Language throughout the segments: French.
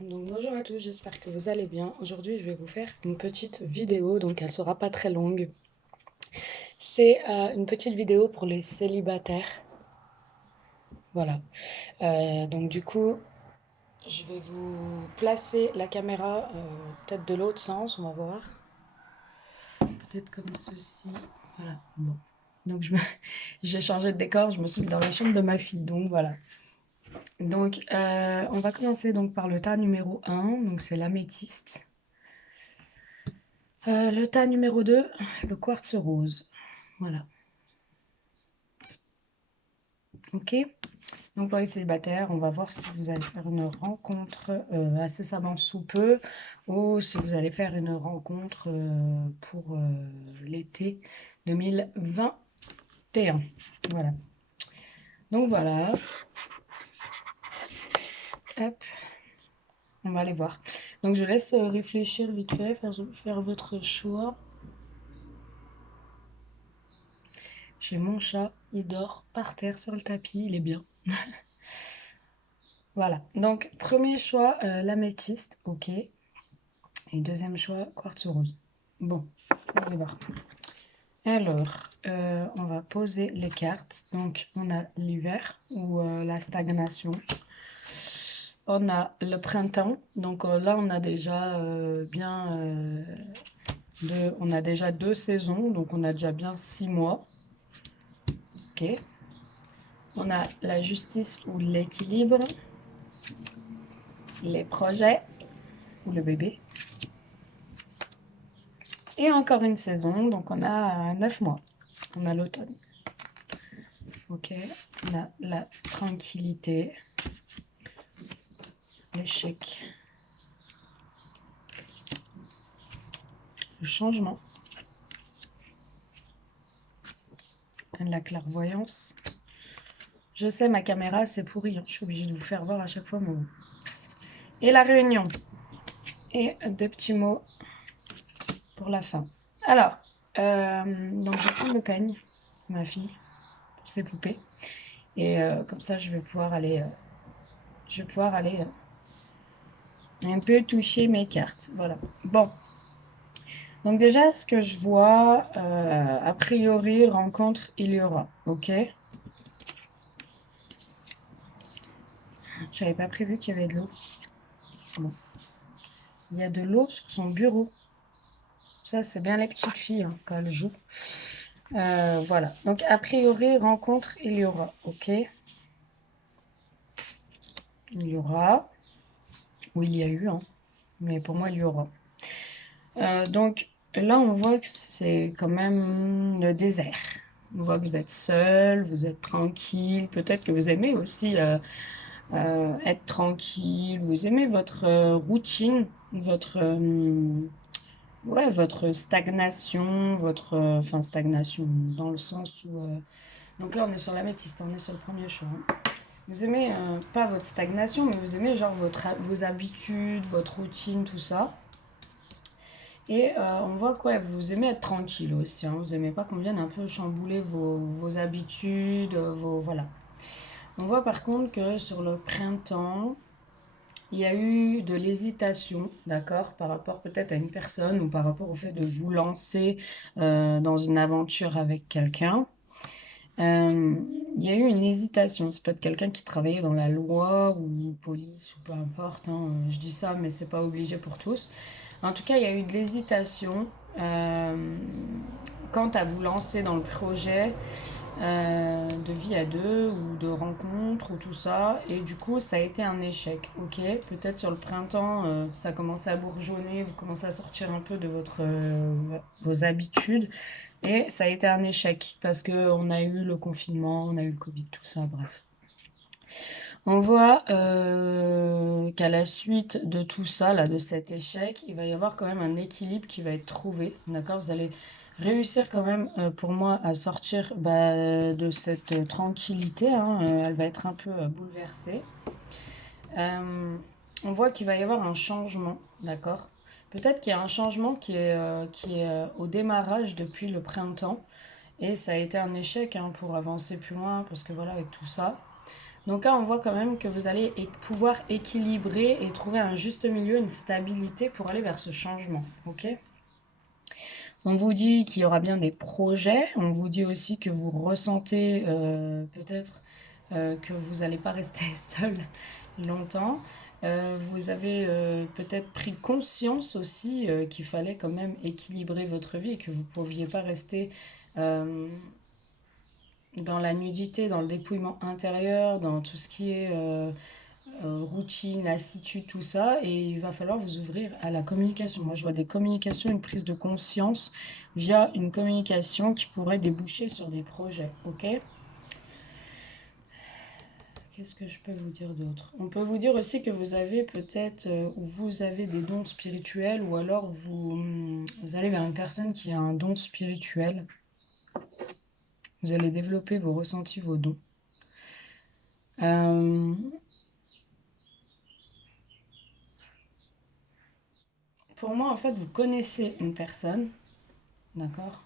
Donc bonjour à tous, j'espère que vous allez bien. Aujourd'hui, je vais vous faire une petite vidéo, donc elle sera pas très longue. C'est une petite vidéo pour les célibataires. Voilà. Donc du coup, je vais vous placer la caméra peut-être de l'autre sens, on va voir. Peut-être comme ceci. Voilà. Bon. Donc j'ai changé de décor, je me suis mis dans la chambre de ma fille, donc voilà. Donc on va commencer donc par le tas numéro 1, donc c'est l'améthyste. Le tas numéro 2, le quartz rose. Voilà. Ok. Donc pour les célibataires, on va voir si vous allez faire une rencontre incessamment sous peu ou si vous allez faire une rencontre pour l'été 2021. Voilà. Donc voilà. Hop. On va aller voir. Donc je laisse réfléchir vite fait, faire votre choix. J'ai mon chat, il dort par terre sur le tapis, il est bien. Voilà, donc premier choix, l'améthyste, ok. Et deuxième choix, quartz rose. Bon, on va voir. Alors, on va poser les cartes. Donc, on a l'hiver ou la stagnation. On a le printemps. Donc là, on a déjà on a déjà 2 saisons. Donc, on a déjà bien 6 mois. Ok. On a la justice ou l'équilibre. Les projets ou le bébé. Et encore une saison, donc on a 9 mois. On a l'automne. Ok, on a la tranquillité, l'échec, le changement, la clairvoyance. Je sais, ma caméra c'est pourri, hein. Je suis obligée de vous faire voir à chaque fois mon... Et la réunion. Et 2 petits mots pour la fin. Alors, donc je vais prendre le peigne, ma fille, pour ses poupées. Et comme ça, je vais pouvoir aller un peu toucher mes cartes. Voilà. Bon. Donc déjà, ce que je vois, a priori, rencontre, il y aura. Ok. J'avais pas prévu qu'il y avait de l'eau. Bon. Il y a de l'eau sur son bureau. Ça, c'est bien les petites filles hein, quand elles jouent. Voilà. Donc, a priori, rencontre, il y aura. Ok. Il y aura. Ou il y a eu. Hein. Mais pour moi, il y aura. Donc, là, on voit que c'est quand même le désert. On voit que vous êtes seul, vous êtes tranquille. Peut-être que vous aimez aussi être tranquille. Vous aimez votre routine, votre stagnation, enfin stagnation dans le sens où... donc là, on est sur l'améthyste, on est sur le premier choix. Hein. Vous aimez, pas votre stagnation, mais vous aimez genre vos habitudes, votre routine, tout ça. Et on voit quoi, vous aimez être tranquille aussi. Hein. Vous aimez pas qu'on vienne un peu chambouler vos habitudes, voilà. On voit par contre que sur le printemps, il y a eu de l'hésitation, d'accord, par rapport peut-être à une personne ou par rapport au fait de vous lancer dans une aventure avec quelqu'un. Il y a eu une hésitation. C'est peut-être quelqu'un qui travaillait dans la loi ou police ou peu importe. Hein. Je dis ça, mais c'est pas obligé pour tous. En tout cas, il y a eu de l'hésitation quant à vous lancer dans le projet de vie à deux ou de rencontre ou tout ça. Et du coup, ça a été un échec. Ok, peut-être sur le printemps, ça a commencé à bourgeonner, vous commencez à sortir un peu de vos habitudes. Et ça a été un échec parce qu'on a eu le confinement, on a eu le Covid, tout ça, bref. On voit qu'à la suite de tout ça, là, de cet échec, il va y avoir quand même un équilibre qui va être trouvé. D'accord? Vous allez réussir quand même, pour moi, à sortir de cette tranquillité. Hein, elle va être un peu bouleversée. On voit qu'il va y avoir un changement. D'accord? Peut-être qu'il y a un changement qui est au démarrage depuis le printemps. Et ça a été un échec hein, pour avancer plus loin, parce que voilà, avec tout ça. Donc là, on voit quand même que vous allez pouvoir équilibrer et trouver un juste milieu, une stabilité pour aller vers ce changement. Ok? On vous dit qu'il y aura bien des projets. On vous dit aussi que vous ressentez peut-être que vous n'allez pas rester seul longtemps. Vous avez peut-être pris conscience aussi qu'il fallait quand même équilibrer votre vie et que vous ne pouviez pas rester dans la nudité, dans le dépouillement intérieur, dans tout ce qui est routine, lassitude, tout ça. Et il va falloir vous ouvrir à la communication. Moi, je vois des communications, une prise de conscience via une communication qui pourrait déboucher sur des projets. Ok? Qu'est-ce que je peux vous dire d'autre? On peut vous dire aussi que vous avez peut-être, ou vous avez des dons spirituels, ou alors vous allez vers une personne qui a un don spirituel. Vous allez développer vos ressentis, vos dons. Pour moi, en fait, vous connaissez une personne, d'accord?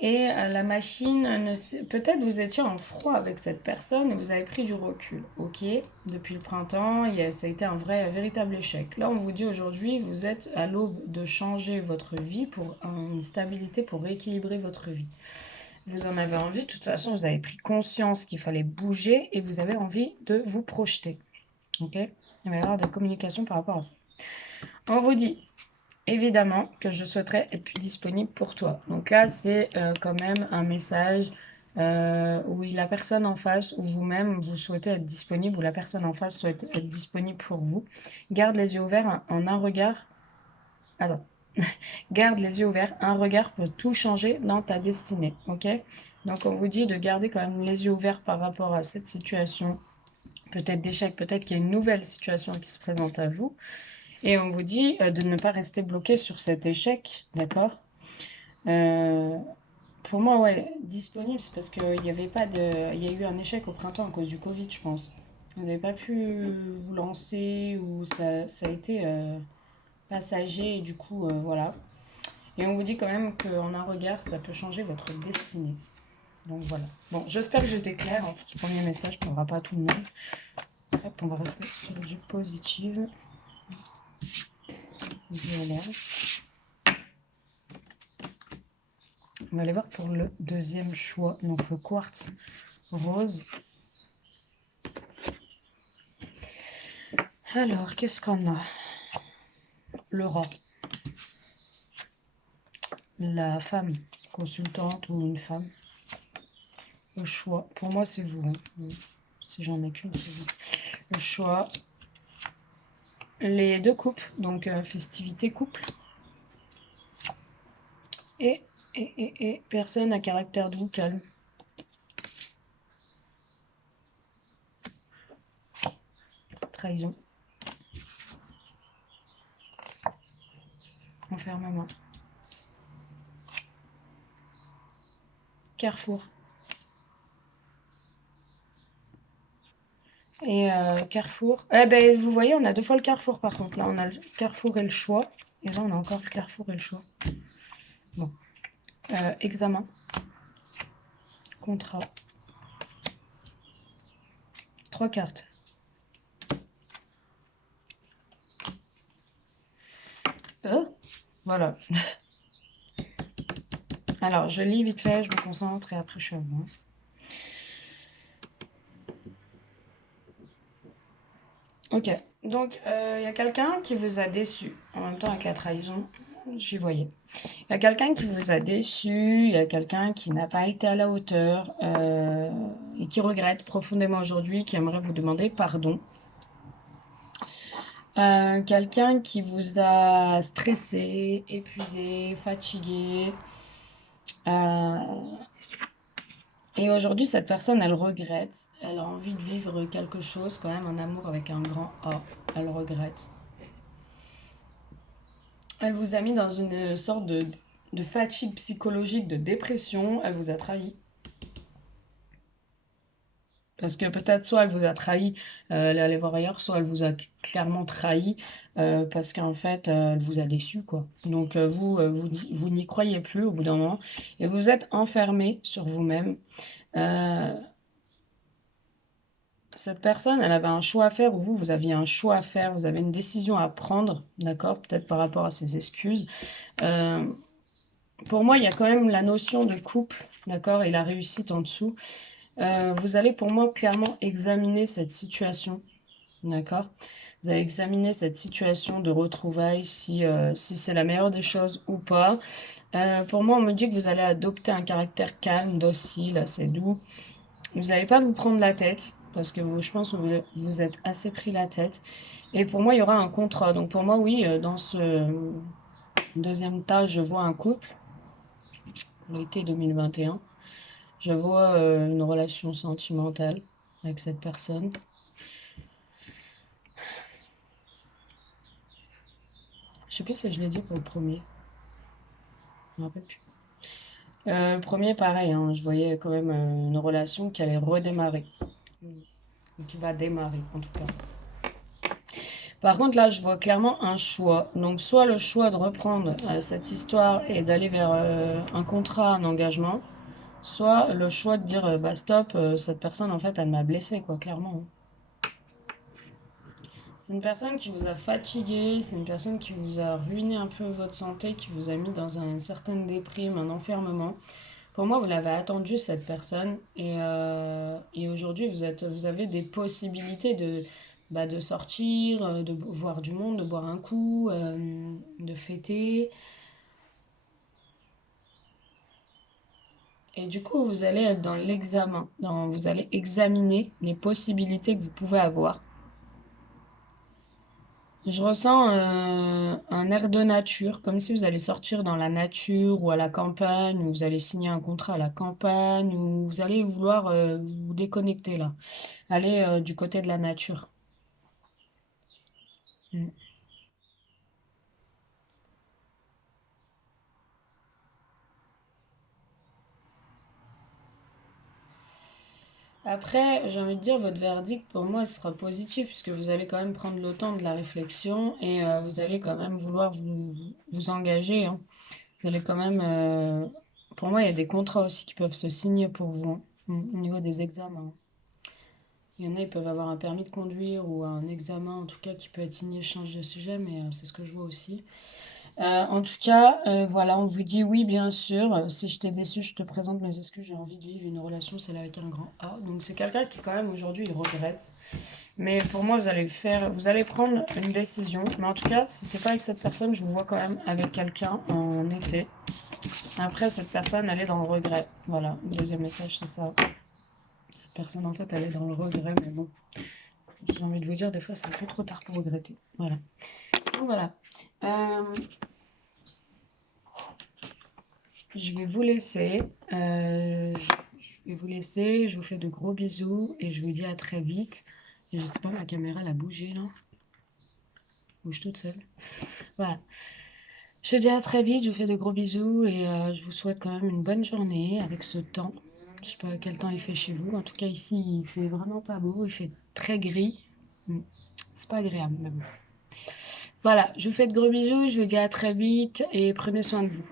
Et la machine, peut-être vous étiez en froid avec cette personne et vous avez pris du recul, ok? Depuis le printemps, ça a été un véritable échec. Là, on vous dit aujourd'hui, vous êtes à l'aube de changer votre vie pour une stabilité, pour rééquilibrer votre vie. Vous en avez envie, de toute façon, vous avez pris conscience qu'il fallait bouger et vous avez envie de vous projeter, ok? Il va y avoir des communications par rapport à ça. On vous dit, évidemment que je souhaiterais être plus disponible pour toi. Donc là, c'est quand même un message où la personne en face ou vous-même, vous souhaitez être disponible ou la personne en face souhaite être disponible pour vous. Garde les yeux ouverts en un regard. Attends. Garde les yeux ouverts. Un regard peut tout changer dans ta destinée. Ok? Donc on vous dit de garder quand même les yeux ouverts par rapport à cette situation. Peut-être d'échec, peut-être qu'il y a une nouvelle situation qui se présente à vous. Et on vous dit de ne pas rester bloqué sur cet échec, d'accord? Pour moi, ouais, disponible, c'est parce qu'il n'y avait pas de... Il y a eu un échec au printemps à cause du Covid, je pense. Vous n'avez pas pu vous lancer ou ça a été passager et du coup, voilà. Et on vous dit quand même qu'en un regard, ça peut changer votre destinée. Donc voilà. Bon, j'espère que je t'éclaire. Ce premier message ne parlera pas à tout le monde. Hop, on va rester sur du positif. Violet. On va aller voir pour le deuxième choix. Donc le quartz rose. Alors, qu'est-ce qu'on a? Le rat. La femme consultante ou une femme. Le choix. Pour moi, c'est vous. Hein. Si j'en ai qu'une, c'est vous. Le choix. Les deux couples. Donc, festivité couple. Et personne à caractère doux, calme. Trahison. Enfermement. Carrefour. Et carrefour. Eh ben, vous voyez, on a deux fois le carrefour par contre. Là, on a le carrefour et le choix. Et là, on a encore le carrefour et le choix. Bon. Examen. Contrat. 3 cartes. Voilà. Alors, je lis vite fait, je me concentre et après je suis à vous. Ok, donc il y a quelqu'un qui vous a déçu. En même temps avec la trahison, j'y voyais. Il y a quelqu'un qui vous a déçu, il y a quelqu'un qui n'a pas été à la hauteur et qui regrette profondément aujourd'hui, qui aimerait vous demander pardon. Quelqu'un qui vous a stressé, épuisé, fatigué. Et aujourd'hui, cette personne, elle regrette. Elle a envie de vivre quelque chose, quand même, un amour avec un grand A. Elle regrette. Elle vous a mis dans une sorte de fatigue psychologique, de dépression. Elle vous a trahi. Parce que peut-être soit elle vous a trahi, elle est allée voir ailleurs, soit elle vous a clairement trahi parce qu'en fait, elle vous a déçu, quoi. Donc vous n'y croyez plus au bout d'un moment et vous êtes enfermé sur vous-même. cette personne, elle avait un choix à faire, ou vous, vous aviez un choix à faire, vous avez une décision à prendre, d'accord? Peut-être par rapport à ses excuses. Pour moi, il y a quand même la notion de couple, d'accord? Et la réussite en dessous. Vous allez pour moi clairement examiner cette situation, d'accord? Vous allez examiner cette situation de retrouvailles, si c'est la meilleure des choses ou pas. Pour moi, on me dit que vous allez adopter un caractère calme, docile, assez doux. Vous n'allez pas vous prendre la tête, parce que je pense que vous êtes assez pris la tête. Et pour moi, il y aura un contrat. Donc pour moi, oui, dans ce deuxième tas, je vois un couple, l'été 2021. Je vois une relation sentimentale avec cette personne. Je sais plus si je l'ai dit pour le premier. Je me rappelle plus. Le premier, pareil, hein, je voyais quand même une relation qui allait redémarrer. Ou qui va démarrer, en tout cas. Par contre, là, je vois clairement un choix. Donc, soit le choix de reprendre cette histoire et d'aller vers un contrat, un engagement, soit le choix de dire, bah stop, cette personne, en fait, elle m'a blessé, quoi, clairement. C'est une personne qui vous a fatigué, c'est une personne qui vous a ruiné un peu votre santé, qui vous a mis dans une certaine déprime, un enfermement. Pour moi, vous l'avez attendu, cette personne, et aujourd'hui, vous avez des possibilités de sortir, de voir du monde, de boire un coup, de fêter. Et du coup, vous allez être dans l'examen, vous allez examiner les possibilités que vous pouvez avoir. Je ressens un air de nature, comme si vous allez sortir dans la nature ou à la campagne, ou vous allez signer un contrat à la campagne, ou vous allez vouloir vous déconnecter là, aller du côté de la nature. Mm. Après, j'ai envie de dire, votre verdict pour moi il sera positif, puisque vous allez quand même prendre le temps de la réflexion et vous allez quand même vouloir vous engager, hein. Vous allez quand même. Pour moi, il y a des contrats aussi qui peuvent se signer pour vous, hein, au niveau des examens. Il y en a, ils peuvent avoir un permis de conduire ou un examen, en tout cas, qui peut être signé, je change de sujet, mais c'est ce que je vois aussi. En tout cas, voilà, on vous dit oui, bien sûr. Si je t'ai déçu, je te présente mes excuses. J'ai envie de vivre une relation, celle avec un grand A. Donc c'est quelqu'un qui, quand même, aujourd'hui, il regrette. Mais pour moi, vous allez prendre une décision. Mais en tout cas, si c'est pas avec cette personne, je vous vois quand même avec quelqu'un en été. Après, cette personne, elle est dans le regret. Voilà, le deuxième message, c'est ça. Cette personne, en fait, elle est dans le regret, mais bon. J'ai envie de vous dire, des fois, c'est un peu trop tard pour regretter. Voilà. Donc, voilà. Euh, je vais vous laisser. Je vais vous laisser. Je vous fais de gros bisous et je vous dis à très vite. Et je sais pas, ma caméra, elle a bougé, là. Bouge toute seule. Voilà. Je vous dis à très vite. Je vous fais de gros bisous et je vous souhaite quand même une bonne journée avec ce temps. Je sais pas quel temps il fait chez vous. En tout cas, ici, il fait vraiment pas beau. Il fait très gris. C'est pas agréable, mais bon. Voilà, je vous fais de gros bisous, je vous dis à très vite et prenez soin de vous.